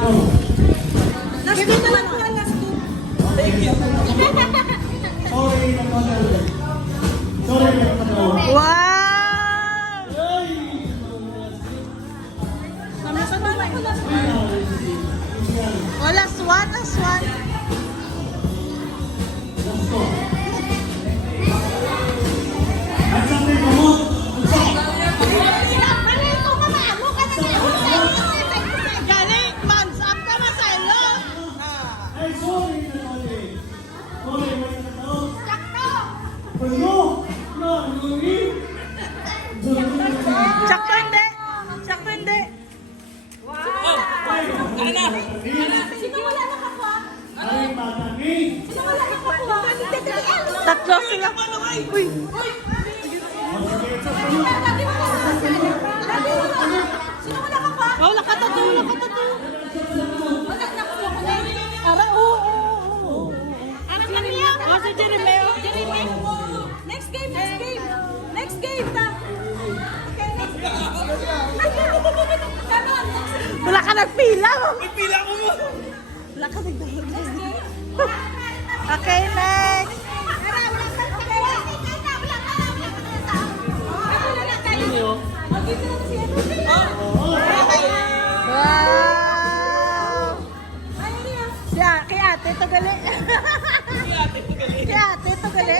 Last two na lang po, last two. Thank you. Sorry, nagmadali. Sorry, nagmadali. Wow! Nasa naman ko last one. Oh, last one, last one. At sabi mo, Galing, months up ka na sa ilo. ay sorry, nagmadali. Sorry, may nagmadali. Pero, no, hindi. Sakto hindi. Sakto hindi. Sino wala nakakuha? Ay, matagi. Sino wala nakakuha? Tatlo sila. Uy. Sino wala nakakuha? Oh, nakatato, nakatato. Wala nakakuha ko na. Ara, oo. Oh, si Jeremeo. Next game, next game. Next game, ta. Okay, next game. Come on, next game. Wala ka nagpila. Pila ko mo. Wala ka nagpila. Next game. Okay, next. Wow! Kay ate to gali. Kay ate to gali.